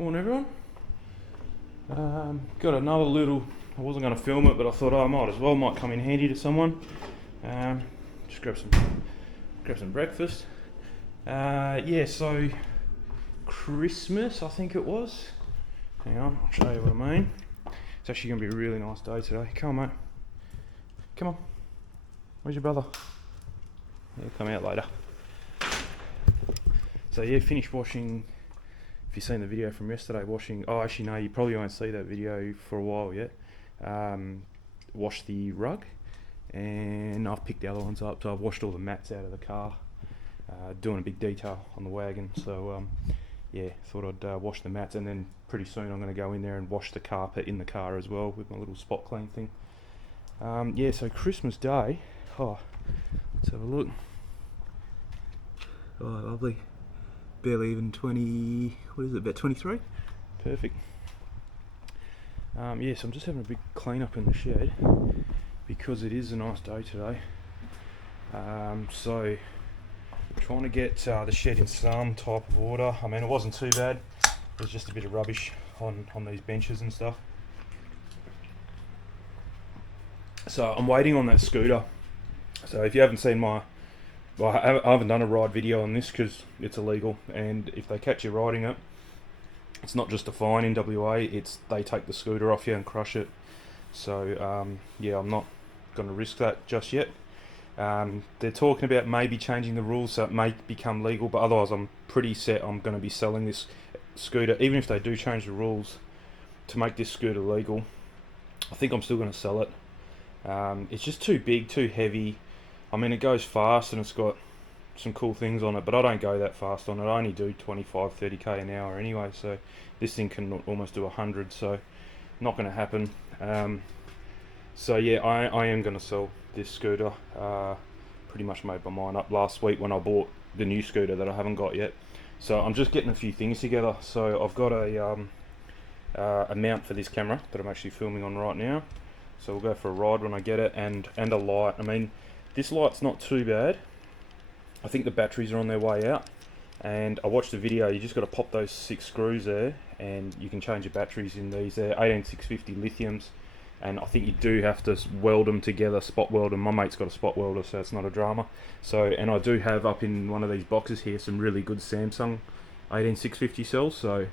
Morning everyone. Got another little, I wasn't going to film it, but I thought I might as well, might come in handy to someone. Just grab some breakfast. Yeah, so Christmas I think it was. Hang on, I'll show you what I mean. It's actually going to be a really nice day today. Come on mate. Come on. Where's your brother? He'll come out later. So yeah, finished washing. If you've seen the video from yesterday, washing, oh actually no, you probably won't see that video for a while yet. Washed the rug, and I've picked the other ones up, so I've washed all the mats out of the car, doing a big detail on the wagon, so yeah, thought I'd wash the mats, and then pretty soon I'm going to go in there and wash the carpet in the car as well with my little spot clean thing. Yeah, so Christmas Day, oh, let's have a look. Oh, lovely. Barely even 20, what is it, about 23? Perfect. Yeah, so I'm just having a big clean up in the shed because it is a nice day today. So trying to get the shed in some type of order. I mean, it wasn't too bad. There's just a bit of rubbish on these benches and stuff. So I'm waiting on that scooter. So if you haven't seen my, well, I haven't done a ride video on this because it's illegal, and if they catch you riding it, it's not just a fine in WA, it's they take the scooter off you and crush it. So yeah, I'm not going to risk that just yet. They're talking about maybe changing the rules so it may become legal, but otherwise I'm pretty set I'm going to be selling this scooter. Even if they do change the rules to make this scooter legal, I think I'm still going to sell it. It's just too big, too heavy. I mean, it goes fast and it's got some cool things on it, but I don't go that fast on it. I only do 25-30k an hour anyway, so this thing can almost do 100, so not going to happen. So yeah, I am going to sell this scooter. Pretty much made my mind up last week when I bought the new scooter that I haven't got yet. So I'm just getting a few things together. So I've got a mount for this camera that I'm actually filming on right now. So we'll go for a ride when I get it, and a light. I mean, this light's not too bad. I think the batteries are on their way out, and I watched the video. You just got to pop those 6 screws there and you can change your batteries in these. They're 18650 lithiums, and I think you do have to weld them together, spot weld them. My mate's got a spot welder, so it's not a drama. So, and I do have up in one of these boxes here some really good Samsung 18650 cells, so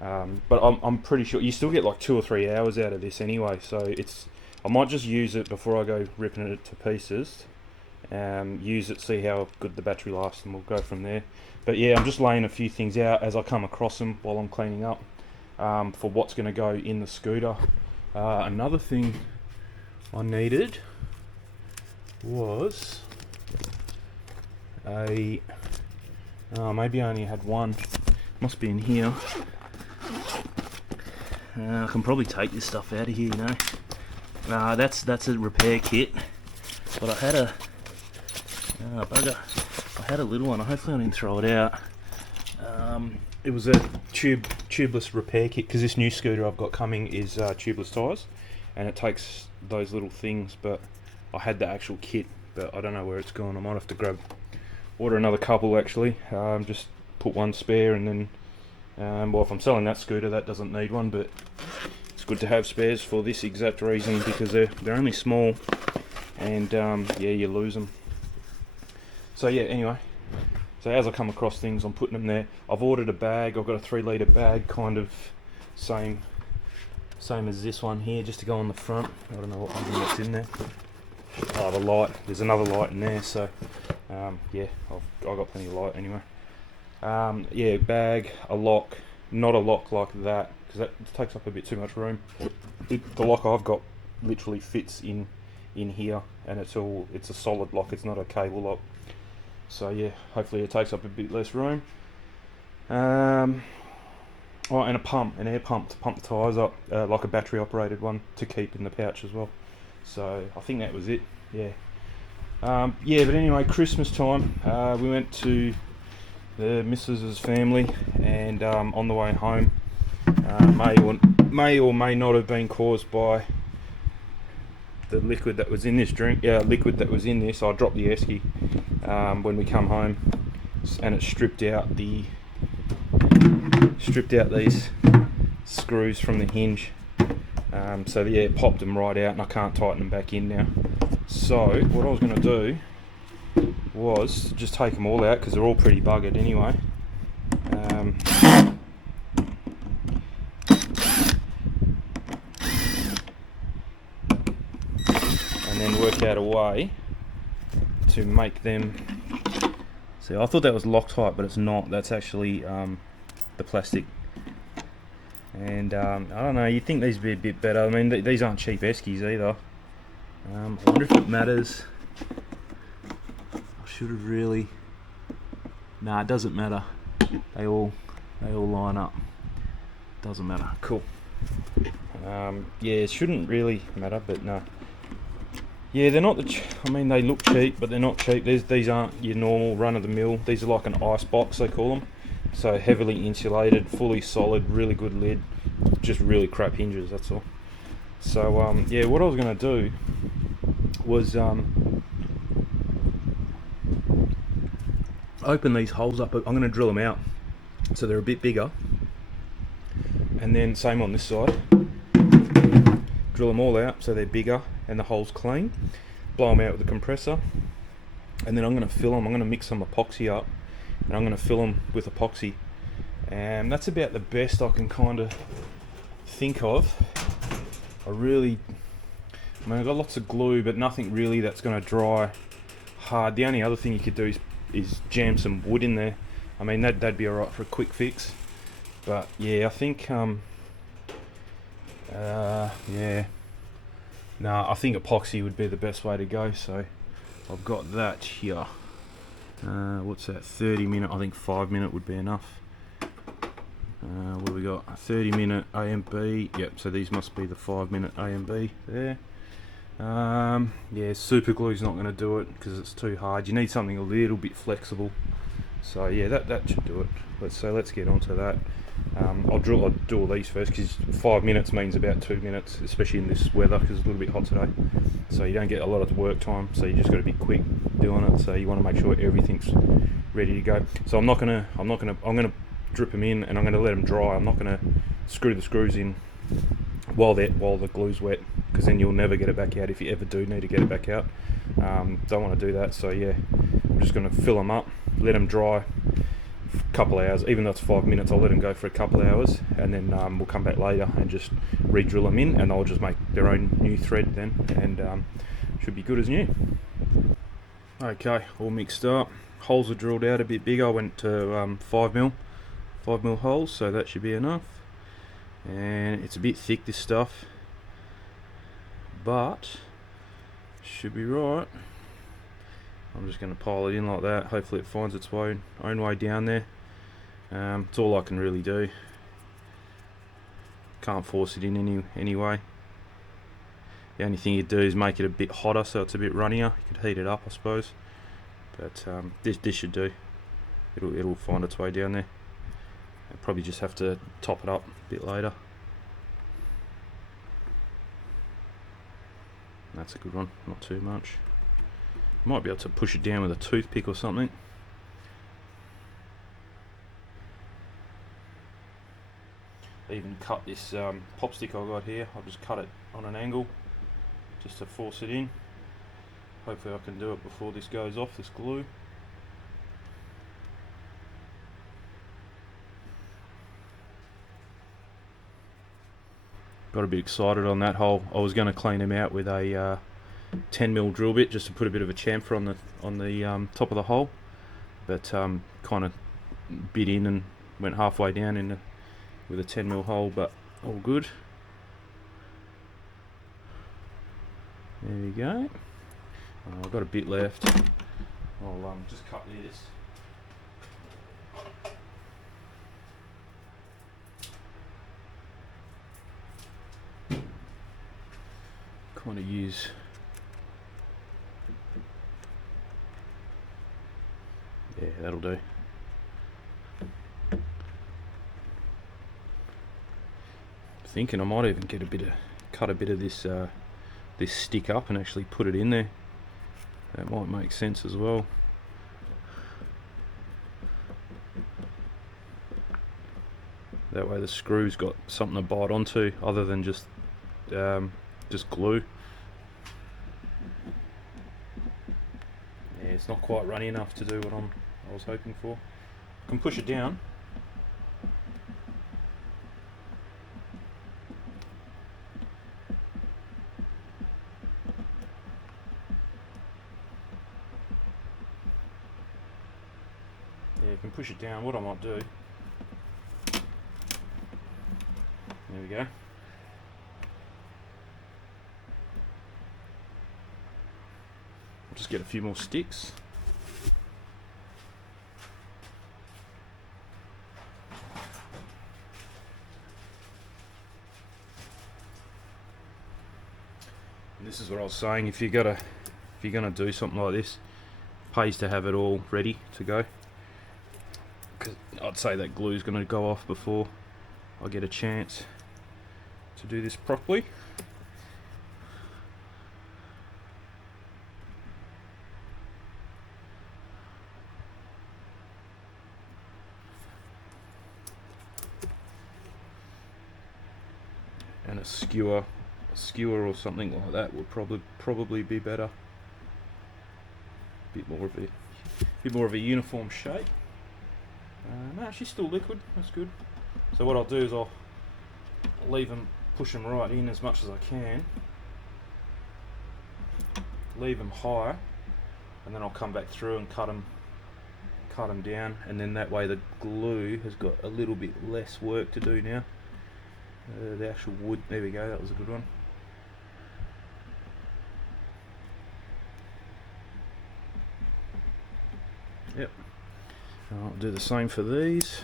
but I'm pretty sure you still get like 2 or 3 hours out of this anyway, so it's, I might just use it before I go ripping it to pieces. Use it, see how good the battery lasts, and we'll go from there. But yeah, I'm just laying a few things out as I come across them while I'm cleaning up, for what's going to go in the scooter. Another thing I needed was a, maybe I only had one, must be in here. I can probably take this stuff out of here, you know. That's a repair kit, but I had a bugger. I had a little one. Hopefully I didn't throw it out. It was a tubeless repair kit, because this new scooter I've got coming is tubeless tyres, and it takes those little things, but I had the actual kit, but I don't know where it's gone. I might have to order another couple actually. Just put one spare, and then well, if I'm selling that scooter, that doesn't need one, but it's good to have spares for this exact reason, because they're only small, and yeah, you lose them. So yeah, anyway, so as I come across things, I'm putting them there. I've ordered a bag. I've got a 3 litre bag, kind of same as this one here, just to go on the front. I don't know what's in there. Oh, the light. There's another light in there, so yeah, I've got plenty of light anyway. Yeah, bag, a lock, not a lock like that, because that takes up a bit too much room. The lock I've got literally fits in here, and it's a solid lock. It's not a cable lock. So yeah, hopefully it takes up a bit less room. Oh, and a pump, an air pump to pump the tyres up, like a battery operated one, to keep in the pouch as well. So I think that was it. Yeah. Yeah, but anyway, Christmas time, we went to the missus's family, and on the way home, may or may not have been caused by the liquid that was in this drink. Yeah, liquid that was in this. I dropped the Esky when we come home, and it stripped out these screws from the hinge. So yeah, it popped them right out and I can't tighten them back in now. So what I was going to do was just take them all out because they're all pretty buggered anyway. And then work out a way to make them. See, I thought that was Loctite, but it's not. That's actually the plastic. And I don't know, you'd think these would be a bit better. I mean, these aren't cheap Eskies either. I wonder if it matters. I should have really. Nah, it doesn't matter. They all line up. Doesn't matter. Cool. Yeah, it shouldn't really matter, but no. Yeah, they're not I mean, they look cheap, but they're not cheap. These aren't your normal run-of-the-mill. These are like an ice box, they call them. So heavily insulated, fully solid, really good lid. Just really crap hinges, that's all. So yeah, what I was going to do was open these holes up. I'm going to drill them out so they're a bit bigger. And then same on this side. Drill them all out so they're bigger and the hole's clean. Blow them out with the compressor. And then I'm going to fill them. I'm going to mix some epoxy up. And I'm going to fill them with epoxy. And that's about the best I can kind of think of. I mean, I've got lots of glue, but nothing really that's going to dry hard. The only other thing you could do is jam some wood in there. I mean, that'd be alright for a quick fix. But yeah, I think yeah. No, I think epoxy would be the best way to go. So I've got that here. What's that? 30-minute. I think 5-minute would be enough. What have we got? A 30-minute AMB. Yep. So these must be the 5-minute AMB there. Yeah, super glue's not going to do it because it's too hard. You need something a little bit flexible. So yeah, that should do it. Let's get onto that. I'll do all these first because 5 minutes means about 2 minutes, especially in this weather because it's a little bit hot today. So you don't get a lot of work time. So you just got to be quick doing it. So you want to make sure everything's ready to go. So I'm gonna drip them in and I'm gonna let them dry. I'm not gonna screw the screws in while the glue's wet because then you'll never get it back out if you ever do need to get it back out. Don't want to do that. So yeah, I'm just gonna fill them up, let them dry. Couple of hours, even though it's 5 minutes, I'll let them go for a couple of hours and then we'll come back later and just re-drill them in and I'll just make their own new thread then and should be good as new. Okay, all mixed up. Holes are drilled out a bit bigger. I went to 5 mil holes, so that should be enough. And it's a bit thick, this stuff, but should be right. I'm just going to pile it in like that. Hopefully it finds its own way down there. It's all I can really do. Can't force it in any way. The only thing you do is make it a bit hotter so it's a bit runnier. You could heat it up, I suppose. But this should do. It'll find its way down there. I'll probably just have to top it up a bit later. That's a good one, not too much. Might be able to push it down with a toothpick or something. I even cut this pop stick I got here. I'll just cut it on an angle just to force it in. Hopefully I can do it before this goes off, this glue. Got a bit excited on that hole. I was going to clean them out with a 10mm drill bit just to put a bit of a chamfer on the top of the hole, but kind of bit in and went halfway down with a 10mm hole, but all good. There we go. I've got a bit left. I'll just cut this. Kind of use that'll do. Thinking I might even cut a bit of this this stick up and actually put it in there. That might make sense as well. That way the screw's got something to bite onto other than just glue. Yeah, it's not quite runny enough to do what I was hoping for. I can push it down. Yeah, you can push it down. What I might do, there we go. I'll just get a few more sticks. And this is what I was saying, if you're gonna do something like this, it pays to have it all ready to go. Because I'd say that glue's gonna go off before I get a chance to do this properly. And a skewer or something like that would probably be better. Bit more of a uniform shape. No, she's still liquid. That's good. So what I'll do is I'll push them right in as much as I can. Leave them high, and then I'll come back through and cut them down, and then that way the glue has got a little bit less work to do now. The actual wood, there we go, that was a good one. Yep. I'll do the same for these.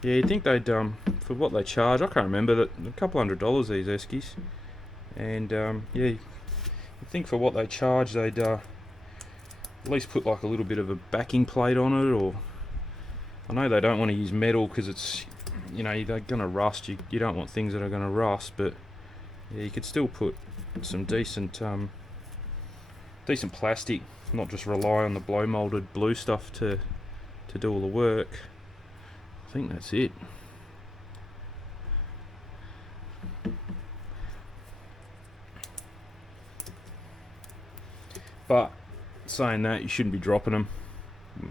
Yeah, you'd think they'd, for what they charge, I can't remember, that a couple $100 these Eskys. And yeah, you'd think for what they charge they'd at least put like a little bit of a backing plate on it, or I know they don't want to use metal because it's, you know, they're gonna rust. You don't want things that are gonna rust, but yeah, you could still put some decent plastic, not just rely on the blow molded blue stuff to do all the work. I think that's it. But saying that, you shouldn't be dropping them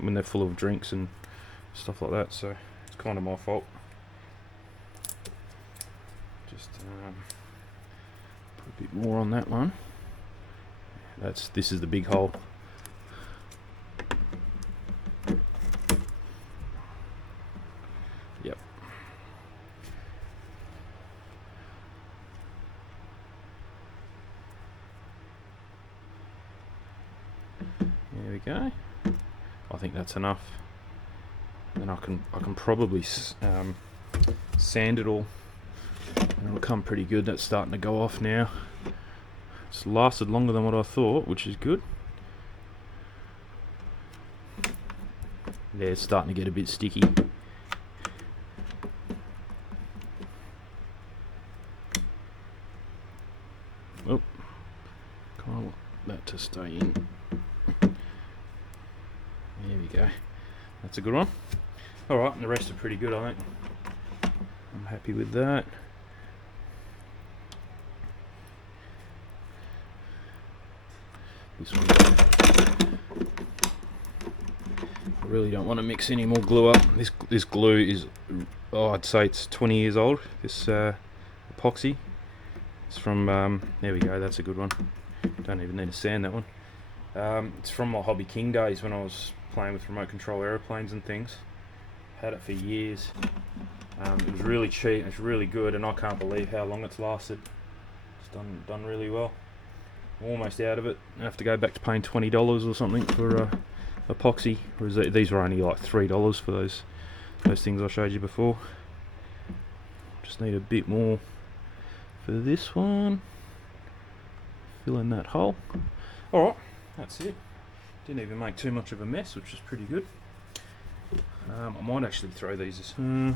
when they're full of drinks and stuff like that, so it's kind of my fault. Just put a bit more on that one. This is the big hole. Yep. There we go. I think that's enough. Then I can probably sand it all, and it'll come pretty good. That's starting to go off now. It's lasted longer than what I thought, which is good. Yeah, it's starting to get a bit sticky. Oh, kind of want that to stay in. There we go. That's a good one. Alright, and the rest are pretty good, I think. I'm happy with that. This one, I really don't want to mix any more glue up. This glue is, I'd say it's 20 years old. This epoxy. It's from, there we go, that's a good one. Don't even need to sand that one. It's from my Hobby King days when I was playing with remote control aeroplanes and things. Had it for years. It was really cheap, it's really good, and I can't believe how long it's lasted. It's done really well. I'm almost out of it. I have to go back to paying $20 or something for epoxy. Whereas these were only like $3 for those things I showed you before. Just need a bit more for this one. Fill in that hole. Alright, that's it. Didn't even make too much of a mess, which is pretty good. I might actually throw these. No,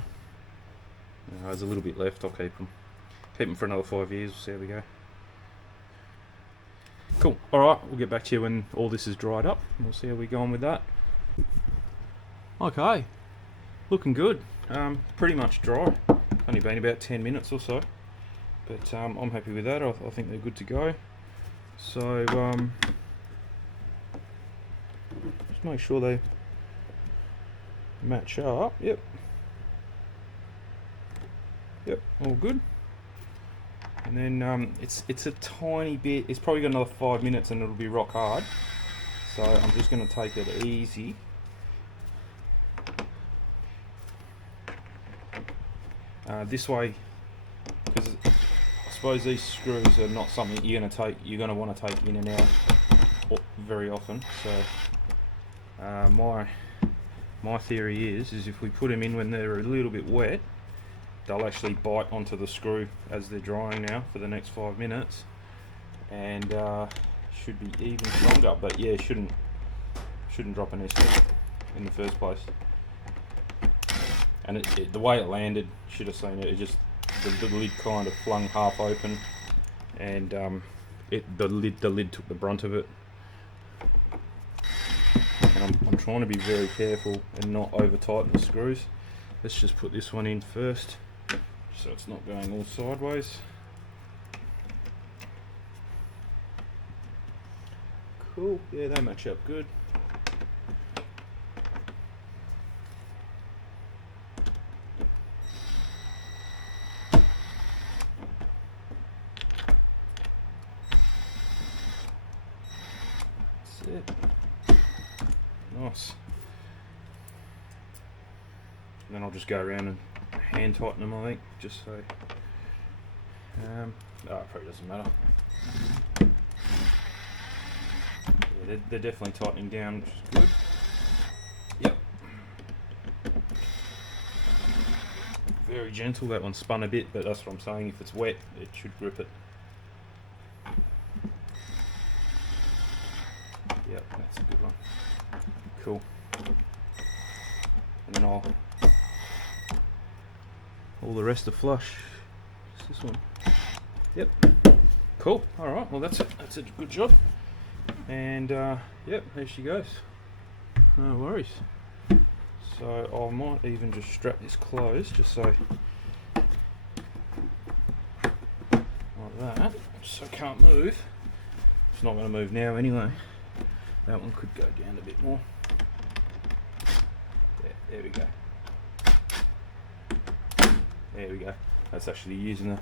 there's a little bit left. I'll keep them for another 5 years. We'll see how we go. Cool. Alright, we'll get back to you when all this is dried up. We'll see how we go on with that. Okay. Looking good. Pretty much dry. Only been about 10 minutes or so. But I'm happy with that. I think they're good to go. So, just make sure they match up. Yep. Yep, all good. And then it's a tiny bit, it's probably got another 5 minutes and it'll be rock hard. So I'm just going to take it easy. This way, because I suppose these screws are not something you're going to want to take in and out very often. So my theory is if we put them in when they're a little bit wet, they'll actually bite onto the screw as they're drying now for the next 5 minutes, and should be even stronger. But yeah, shouldn't drop an Esky in the first place. And the way it landed, should have seen it. It just the lid kind of flung half open, and the lid took the brunt of it. And I'm trying to be very careful and not over tighten the screws. Let's just put this one in first, so it's not going all sideways. Cool, yeah, they match up good. That's it. Nice. And then I'll just go around and hand tighten them, I think, just so. It probably doesn't matter. Yeah, they're definitely tightening down, which is good. Yep. Very gentle. That one spun a bit, but that's what I'm saying. If it's wet, it should grip it. Yep, that's a good one. Cool. And then all the rest are flush. It's this one. Yep. Cool. All right. Well, that's a good job. And yep, there she goes. No worries. So I might even just strap this closed, just so like that, so I can't move. It's not going to move now anyway. That one could go down a bit more. There we go. There we go. That's actually using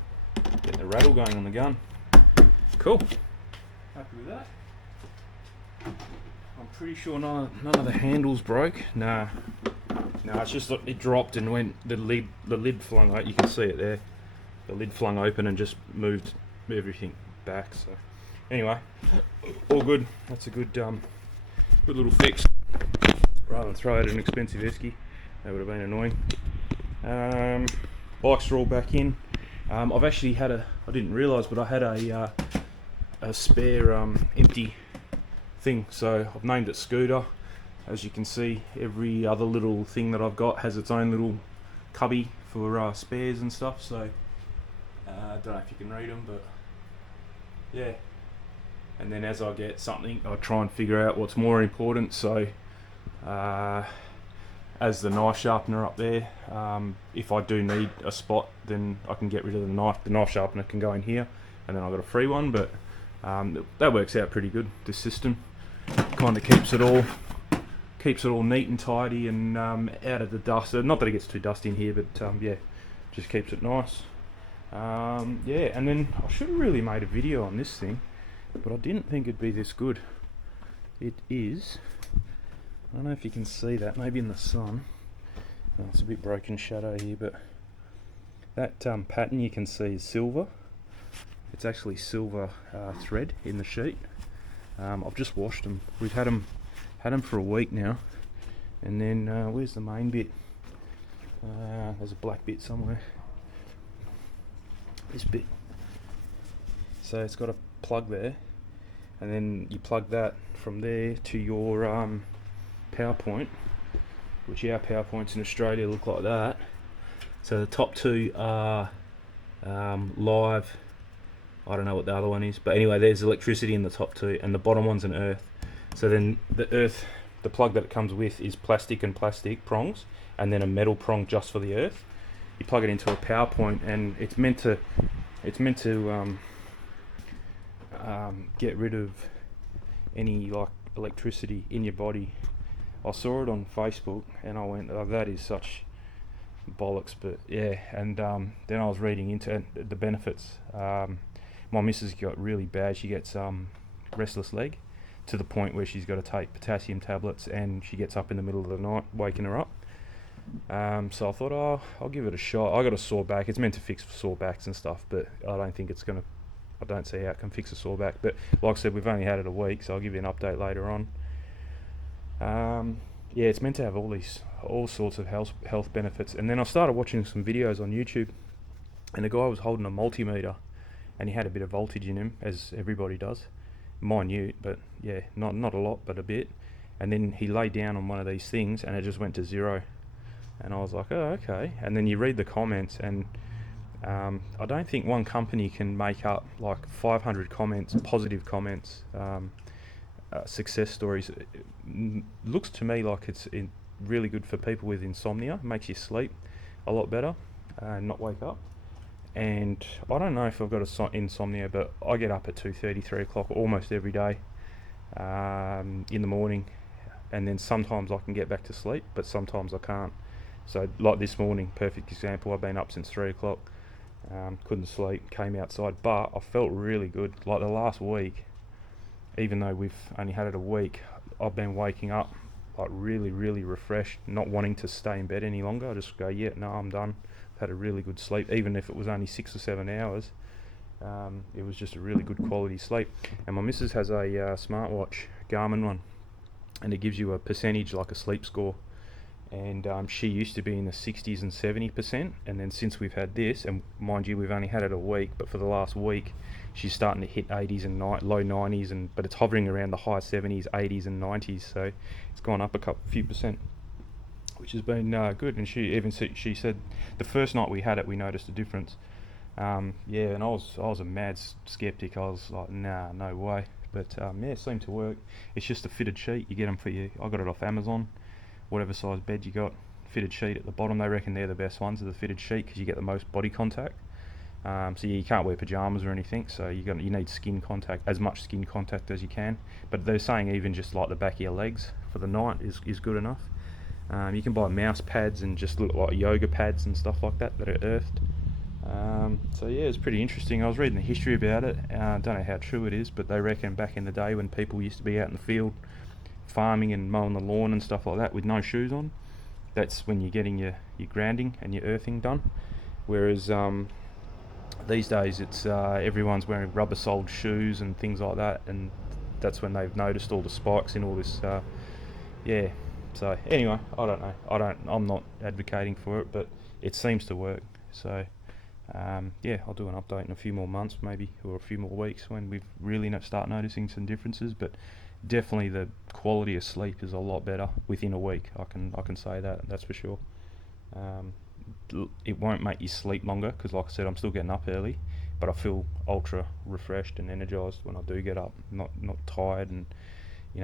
getting the rattle going on the gun. Cool. Happy with that. I'm pretty sure none of the handles broke. Nah, it's just that it dropped and went. The lid flung out. You can see it there. The lid flung open and just moved everything back. So anyway, all good. That's a good little fix. Rather than throw out an expensive Esky, that would have been annoying. Bikes are all back in. I've actually had I didn't realise, but I had a spare empty thing, so I've named it Scooter. As you can see, every other little thing that I've got has its own little cubby for spares and stuff, so I don't know if you can read them, but yeah. And then as I get something, I try and figure out what's more important. So as the knife sharpener up there, if I do need a spot, then I can get rid of the knife. The knife sharpener can go in here, and then I've got a free one, but that works out pretty good. This system kind of keeps it all neat and tidy and out of the dust. Not that it gets too dusty in here, but yeah, just keeps it nice. Yeah, and then I should have really made a video on this thing, but I didn't think it'd be this good. It is. I don't know if you can see that, maybe in the sun. Oh, it's a bit broken shadow here, but that pattern you can see is silver. It's actually silver thread in the sheet. I've just washed them. We've had them for a week now. And then where's the main bit? There's a black bit somewhere. This bit. So it's got a plug there, and then you plug that from there to your power point, which our power points in Australia look like that. So the top two are live I don't know what the other one is, but anyway, there's electricity in the top two, and the bottom one's an earth. So then the earth, the plug that it comes with is plastic and plastic prongs, and then a metal prong just for the earth. You plug it into a power point, and it's meant to get rid of any like electricity in your body. I saw it on Facebook, and I went, "Oh, that is such bollocks." But yeah, and then I was reading into the benefits. My missus got really bad. She gets restless leg to the point where she's got to take potassium tablets, and she gets up in the middle of the night, waking her up. So I thought, oh, I'll give it a shot. I got a sore back. It's meant to fix sore backs and stuff, but I don't think it's gonna. I don't see how it can fix a sore back. But like I said, we've only had it a week, so I'll give you an update later on. Yeah, it's meant to have all sorts of health benefits. And then I started watching some videos on YouTube, and the guy was holding a multimeter, and he had a bit of voltage in him, as everybody does, minute, but yeah, not a lot, but a bit. And then he lay down on one of these things, and it just went to 0. And I was like, oh, okay. And then you read the comments, and I don't think one company can make up like 500 comments, positive comments, success stories. It looks to me like it's really good for people with insomnia. It makes you sleep a lot better and not wake up. And I don't know if I've got insomnia, but I get up at 2:30, 3 o'clock almost every day in the morning, and then sometimes I can get back to sleep, but sometimes I can't. So like this morning, perfect example, I've been up since 3 o'clock, couldn't sleep, came outside, but I felt really good. Like the last week, even though we've only had it a week, I've been waking up like really, really refreshed, not wanting to stay in bed any longer. I just go, yeah, no, I'm done. I've had a really good sleep, even if it was only 6 or 7 hours. It was just a really good quality sleep. And my missus has a smartwatch, Garmin one, and it gives you a percentage, like a sleep score. And she used to be in the 60s and 70%, and then since we've had this, and mind you, we've only had it a week, but for the last week she's starting to hit 80s and low 90s, but it's hovering around the high 70s, 80s and 90s, so it's gone up a few percent, which has been good. And she said the first night we had it, we noticed a difference. Yeah, and I was a mad skeptic. I was like, nah, no way. But yeah, it seemed to work. It's just a fitted sheet. You get them for you. I got it off Amazon. Whatever size bed you got, fitted sheet at the bottom. They reckon they're the best ones, are the fitted sheet, because you get the most body contact. So you can't wear pajamas or anything, so you need skin contact, as much skin contact as you can. But they're saying even just like the back of your legs for the night is good enough. You can buy mouse pads and just look like yoga pads and stuff like that are earthed. So yeah, it's pretty interesting. I was reading the history about it. Don't know how true it is, but they reckon back in the day when people used to be out in the field farming and mowing the lawn and stuff like that with no shoes on, that's when you're getting your grounding and your earthing done. Whereas these days it's everyone's wearing rubber-soled shoes and things like that, and that's when they've noticed all the spikes in all this. Yeah. So anyway, I don't know. I'm not advocating for it, but it seems to work. So yeah, I'll do an update in a few more months, maybe, or a few more weeks when we really start noticing some differences. But definitely the quality of sleep is a lot better within a week. I can say that's for sure. It won't make you sleep longer, because like I said, I'm still getting up early, but I feel ultra refreshed and energized when I do get up, not tired and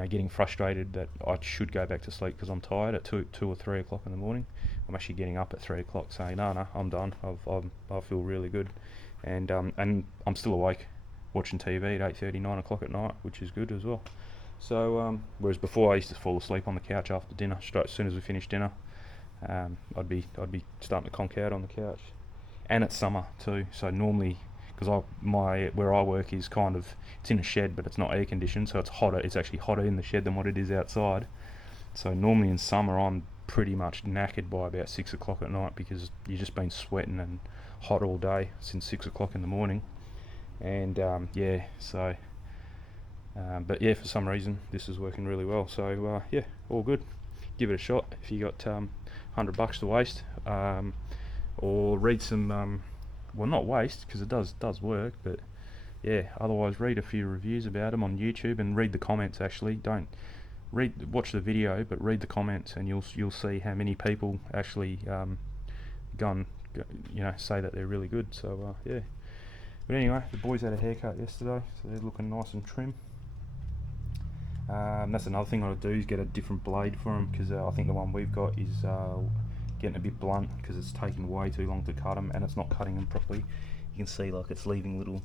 getting frustrated that I should go back to sleep because I'm tired at 2 or 3 o'clock in the morning. I'm actually getting up at 3 o'clock saying, no, I'm done. I feel really good, and I'm still awake watching TV at 8:30, 9 o'clock at night, which is good as well. So whereas before I used to fall asleep on the couch after dinner, straight as soon as we finished dinner. I'd be starting to conk out on the couch, and it's summer too. So normally, because where I work is it's in a shed, but it's not air conditioned, so it's hotter. It's actually hotter in the shed than what it is outside. So normally in summer I'm pretty much knackered by about 6 o'clock at night, because you've just been sweating and hot all day since 6 o'clock in the morning. And yeah, so but yeah, for some reason this is working really well. So yeah, all good. Give it a shot if you got $100 to waste, or read some. Well, not waste, because it does work, but yeah. Otherwise, read a few reviews about them on YouTube and read the comments. Actually, don't watch the video, but read the comments, and you'll see how many people actually go and say that they're really good. So yeah. But anyway, the boys had a haircut yesterday, so they're looking nice and trim. That's another thing I would do, is get a different blade for them, because I think the one we've got is getting a bit blunt because it's taking way too long to cut them, and it's not cutting them properly. You can see like it's leaving little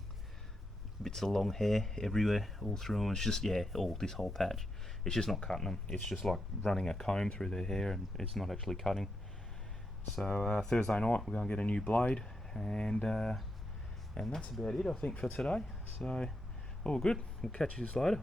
bits of long hair everywhere, all through them. It's just, yeah, all this whole patch. It's just not cutting them. It's just like running a comb through their hair, and it's not actually cutting. So Thursday night we're going to get a new blade, and that's about it I think for today. So all good. We'll catch you later.